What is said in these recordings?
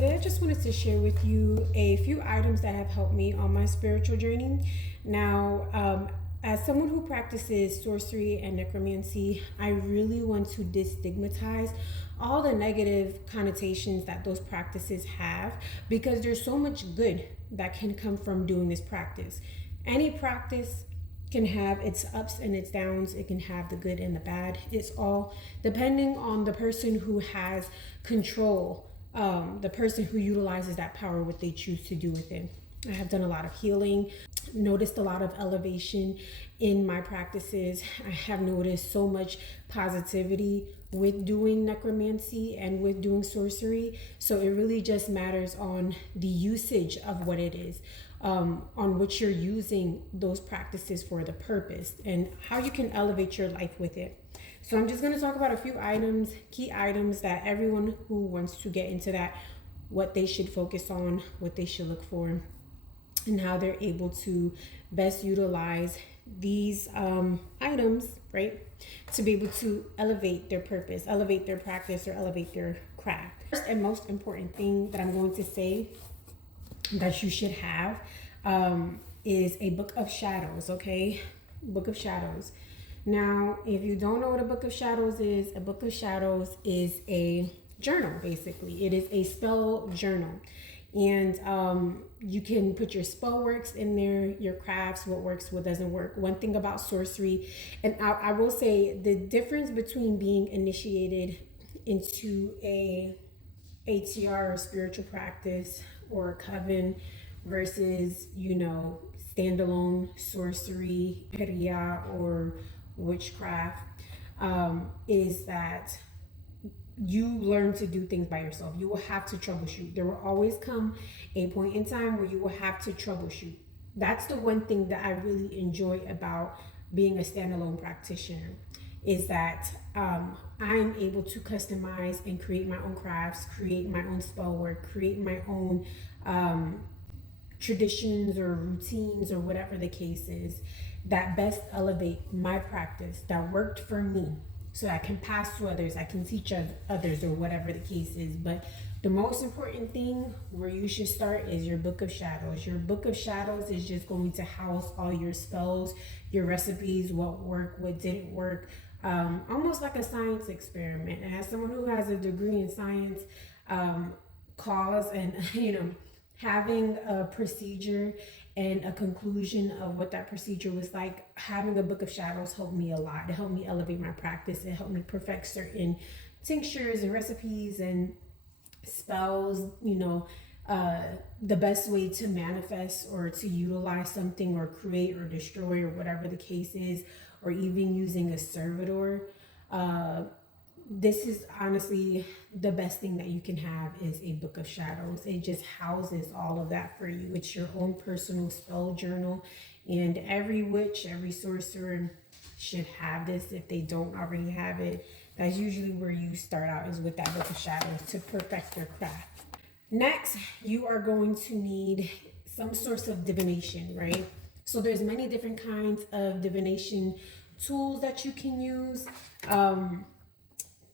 today I just wanted to share with you a few items that have helped me on my spiritual journey. Now, as someone who practices sorcery and necromancy, I really want to destigmatize all the negative connotations that those practices have, because there's so much good that can come from doing this practice. Any practice can have its ups and its downs. It can have the good and the bad. It's all depending on the person who has control, the person who utilizes that power, what they choose to do with it. I have done a lot of healing, noticed a lot of elevation in my practices. I have noticed so much positivity with doing necromancy and with doing sorcery. So it really just matters on the usage of what it is, on what you're using those practices for, the purpose, and how you can elevate your life with it. So I'm just going to talk about a few items, key items that everyone who wants to get into that, what they should focus on, what they should look for, and how they're able to best utilize these items, right, to be able to elevate their purpose, elevate their practice, or elevate their craft. First and most important thing that I'm going to say that you should have is a book of shadows, okay? Book of shadows. Now, if you don't know what a book of shadows is, a book of shadows is a journal, basically. It is a spell journal. And you can put your spell works in there, your crafts, what works, what doesn't work. One thing about sorcery, and I will say the difference between being initiated into a ATR, or spiritual practice, or a coven, versus, standalone sorcery, peria, or witchcraft, is that you learn to do things by yourself. You will have to troubleshoot. There will always come a point in time where you will have to troubleshoot. That's the one thing that I really enjoy about being a standalone practitioner, is that I'm able to customize and create my own crafts, create my own spell work, create my own traditions or routines, or whatever the case is, that best elevate my practice, that worked for me, so I can pass to others, I can teach others, or whatever the case is. But the most important thing where you should start is your book of shadows. Your book of shadows is just going to house all your spells, your recipes, what worked, what didn't work, almost like a science experiment. And as someone who has a degree in science, cause and having a procedure and a conclusion of what that procedure was like, having a book of shadows helped me a lot. It helped me elevate my practice. It helped me perfect certain tinctures and recipes and spells, the best way to manifest or to utilize something, or create or destroy, or whatever the case is, or even using a servitor. This is honestly the best thing that you can have, is a book of shadows. It just houses all of that for you. It's your own personal spell journal, and every witch, every sorcerer should have this. If they don't already have it, that's usually where you start out, is with that book of shadows, to perfect your craft. Next, you are going to need some source of divination, right? So there's many different kinds of divination tools that you can use.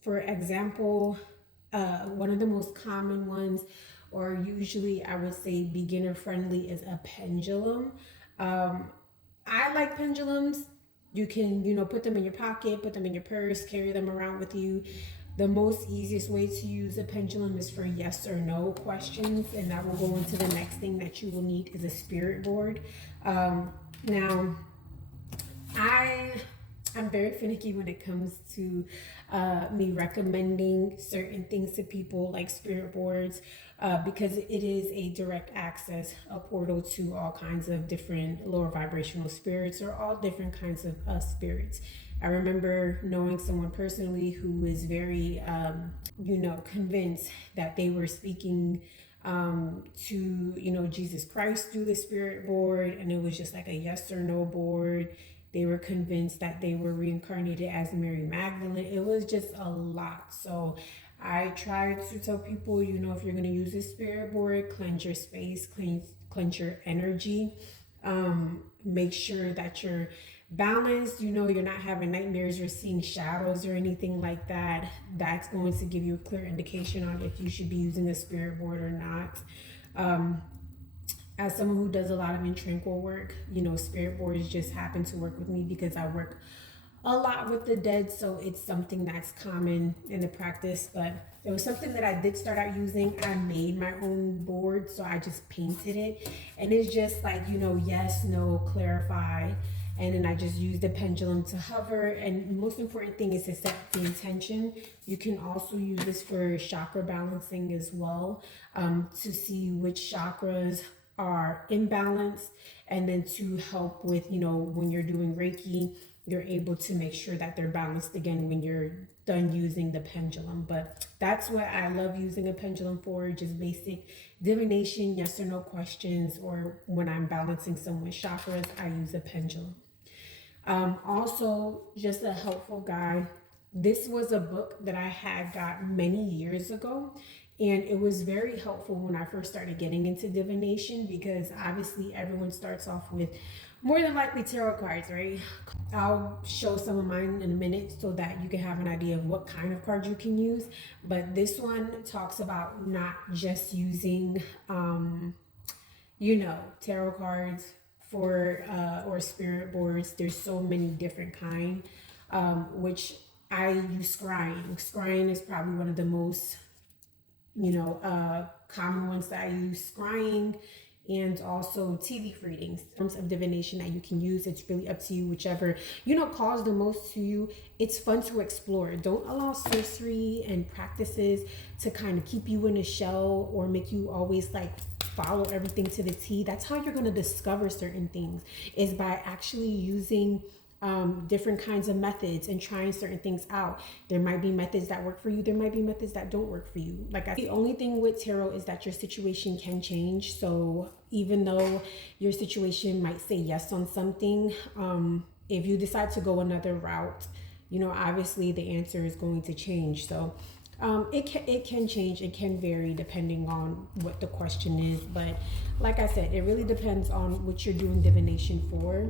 For example, one of the most common ones, or usually I would say beginner friendly, is a pendulum. I like pendulums. You can, put them in your pocket, put them in your purse, carry them around with you. The most easiest way to use a pendulum is for yes or no questions, and that will go into the next thing that you will need, is a spirit board. Now, I'm very finicky when it comes to me recommending certain things to people, like spirit boards, because it is a direct access, a portal to all kinds of different lower vibrational spirits, or all different kinds of spirits. I remember knowing someone personally who was very, convinced that they were speaking to, Jesus Christ through the spirit board, and it was just like a yes or no board. They were convinced that they were reincarnated as Mary Magdalene. It was just a lot. So I try to tell people, if you're going to use a spirit board, cleanse your space, cleanse your energy. Make sure that you're balanced, you know, you're not having nightmares or seeing shadows or anything like that, that's going to give you a clear indication on if you should be using a spirit board or not. As someone who does a lot of intranquil work, you know, spirit boards just happen to work with me because I work a lot with the dead, so it's something that's common in the practice. But it was something that I did start out using. I made my own board, so I just painted it, and it's just like, you know, yes, no, clarify, and then I just use the pendulum to hover. And the most important thing is to set the intention. You can also use this for chakra balancing as well, to see which chakras are imbalanced, and then to help with, you know, when you're doing Reiki, you're able to make sure that they're balanced again when you're done using the pendulum. But that's what I love using a pendulum for, just basic divination, yes or no questions, or when I'm balancing someone's chakras, I use a pendulum. Also, just a helpful guide. This was a book that I had got many years ago, and it was very helpful when I first started getting into divination, because obviously everyone starts off with more than likely tarot cards, right? I'll show some of mine in a minute so that you can have an idea of what kind of card you can use. But this one talks about not just using, you know, tarot cards for or spirit boards. There's so many different kind, which I use scrying. Scrying is probably one of the most, you know, common ones that I use. Scrying, and also tea leaf readings, forms of divination that you can use. It's really up to you, whichever, you know, calls the most to you. It's fun to explore. Don't allow sorcery and practices to kind of keep you in a shell or make you always like follow everything to the T. That's how you're going to discover certain things, is by actually using different kinds of methods and trying certain things out. There might be methods that work for you. There might be methods that don't work for you. Like, the only thing with tarot is that your situation can change. So even though your situation might say yes on something, if you decide to go another route, you know, obviously the answer is going to change. So it can change. It can vary depending on what the question is. But like I said, it really depends on what you're doing divination for.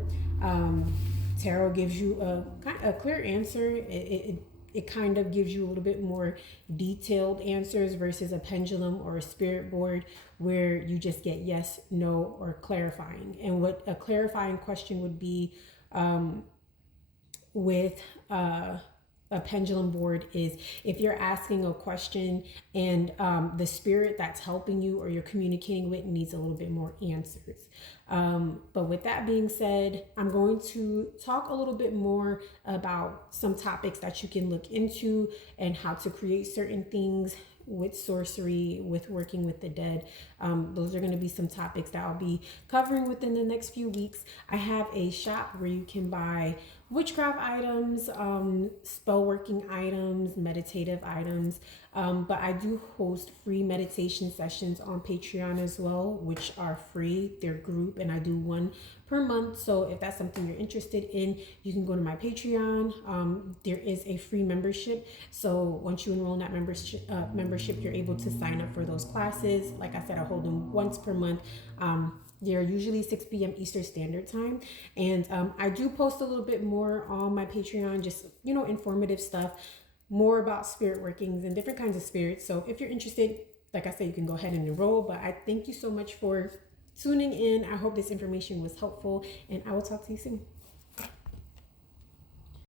Tarot gives you a clear answer. It kind of gives you a little bit more detailed answers versus a pendulum or a spirit board where you just get yes, no, or clarifying. And what a clarifying question would be with a pendulum board is if you're asking a question and the spirit that's helping you or you're communicating with needs a little bit more answers. But with that being said, I'm going to talk a little bit more about some topics that you can look into and how to create certain things with sorcery, with working with the dead. Those are going to be some topics that I'll be covering within the next few weeks. I have a shop where you can buy witchcraft items, spell working items, meditative items, but I do host free meditation sessions on Patreon as well, which are free. They're group, and I do one per month. So if that's something you're interested in, you can go to my Patreon. There is a free membership, so once you enroll in that membership, you're able to sign up for those classes. Like I said, I hold them once per month. They're usually 6 p.m. Eastern Standard Time. And I do post a little bit more on my Patreon, just, you know, informative stuff, more about spirit workings and different kinds of spirits. So if you're interested, like I said, you can go ahead and enroll. But I thank you so much for tuning in. I hope this information was helpful, and I will talk to you soon.